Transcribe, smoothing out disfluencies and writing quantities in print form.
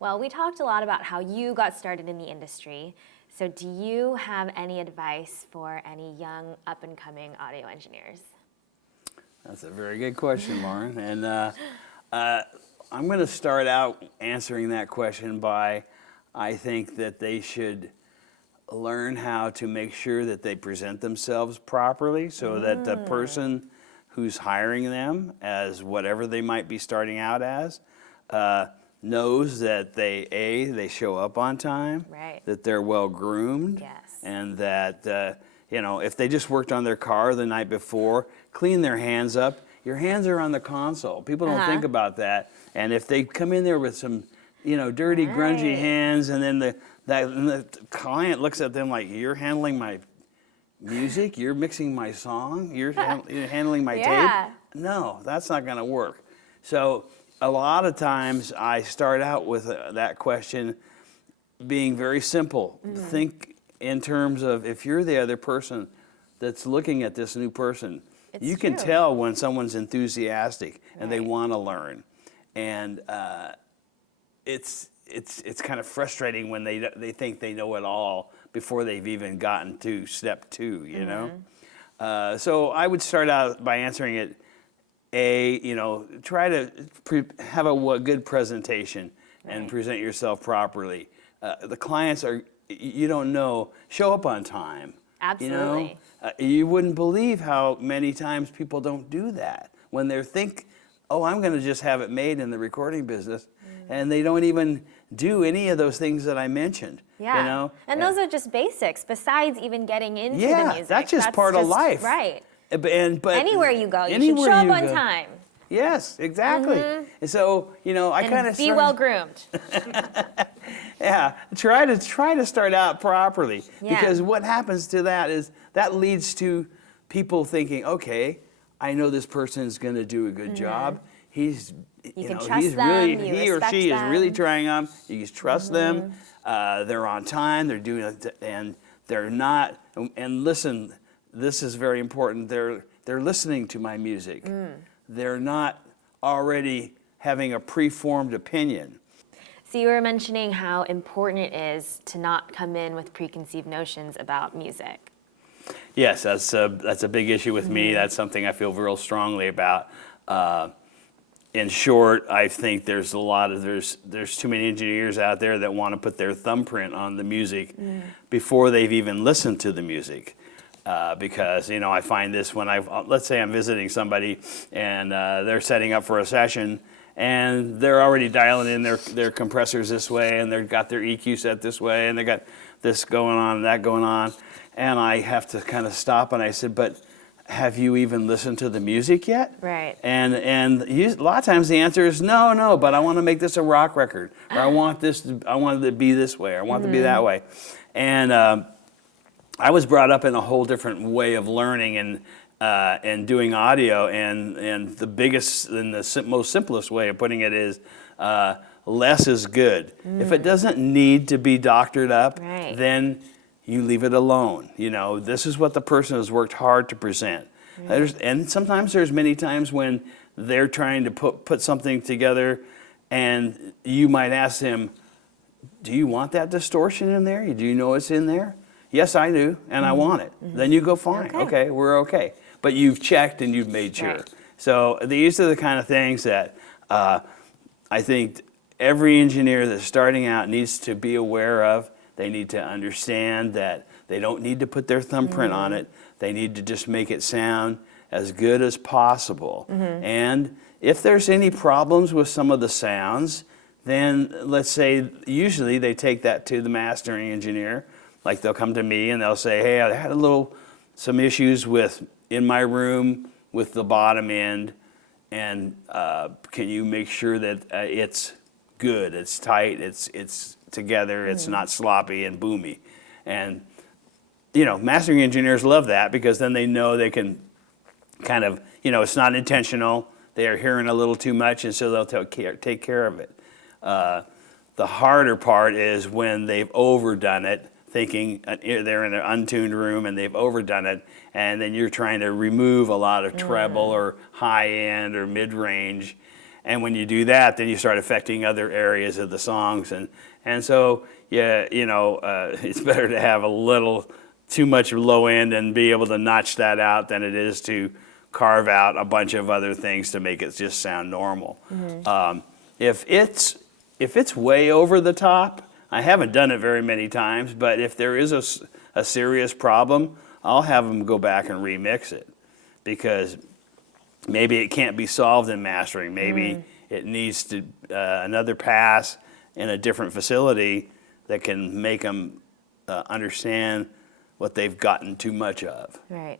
Well, we talked a lot about how you got started in the industry. So do you have any advice for any young up-and-coming audio engineers? That's a very good question, Lauren. And I'm going to start out answering that question by, I think that they should learn how to make sure that they present themselves properly so that the person who's hiring them as whatever they might be starting out as knows that they show up on time, Right. that they're well groomed, Yes. and that if they just worked on their car the night before, clean their hands up. Your hands are on the console. People don't think about that. And if they come in there with some, dirty, grungy hands, and then the client looks at them like, "You're handling my music, you're mixing my song, you're handling my tape." No, that's not going to work. So a lot of times I start out with that question being very simple. Think in terms of, if you're the other person that's looking at this new person, you can tell when someone's enthusiastic and they want to learn. And it's kind of frustrating when they think they know it all before they've even gotten to step 2, you know? So I would start out by answering it, try to have a good presentation and present yourself properly. The clients you don't know, show up on time. Absolutely. You wouldn't believe how many times people don't do that when they think, "Oh, I'm going to just have it made in the recording business," and they don't even do any of those things that I mentioned. Yeah. And those are just basics, besides even getting into the music. Yeah, that's just part of life. Right. But anywhere you go, you should show up on time. Yes, exactly. And so, I kind of be well groomed. Yeah, try to start out properly, because what happens to that is that leads to people thinking, okay, I know this person's going to do a good job. He's You can trust them, he or she is really trying on. You can trust them. Mm-hmm. They're on time. They're doing it, and they're not. And listen, this is very important. They're listening to my music. They're not already having a preformed opinion. So you were mentioning how important it is to not come in with preconceived notions about music. Yes, that's a big issue with me. That's something I feel real strongly about. In short, I think there's too many engineers out there that want to put their thumbprint on the music before they've even listened to the music. Because I find this when let's say I'm visiting somebody and they're setting up for a session, and they're already dialing in their compressors this way, and they've got their EQ set this way, and they got this going on and that going on, and I have to kind of stop, and I said, "But have you even listened to the music yet?" Right. And a lot of times the answer is no, but I want to make this a rock record, or I want it to be this way, or I want it to be that way, and I was brought up in a whole different way of learning and doing audio, and the biggest and the most simplest way of putting it is less is good. If it doesn't need to be doctored up, then you leave it alone. This is what the person has worked hard to present. And sometimes there's many times when they're trying to put something together, and you might ask them, "Do you want that distortion in there? Do you know it's in there?" "Yes, I do, and I want it." Then you go, "Fine, okay, we're okay." But you've checked and you've made sure. Right. So these are the kind of things that I think every engineer that's starting out needs to be aware of. They need to understand that they don't need to put their thumbprint on it. They need to just make it sound as good as possible. And if there's any problems with some of the sounds, then let's say usually they take that to the mastering engineer. Like they'll come to me and they'll say, "Hey, I had some issues in my room with the bottom end, and can you make sure that it's good, it's tight, it's together, it's not sloppy and boomy?" And mastering engineers love that, because then they know they can kind of, it's not intentional. They are hearing a little too much, and so they'll take care of it. The harder part is when they've overdone it, thinking they're in an untuned room and they've overdone it, and then you're trying to remove a lot of treble or high end or mid range, And when you do that, then you start affecting other areas of the songs. And so, yeah, it's better to have a little too much low end and be able to notch that out than it is to carve out a bunch of other things to make it just sound normal. If it's way over the top, I haven't done it very many times, but if there is a serious problem, I'll have them go back and remix it, because maybe it can't be solved in mastering. Maybe it needs to another pass in a different facility that can make them understand what they've gotten too much of. Right.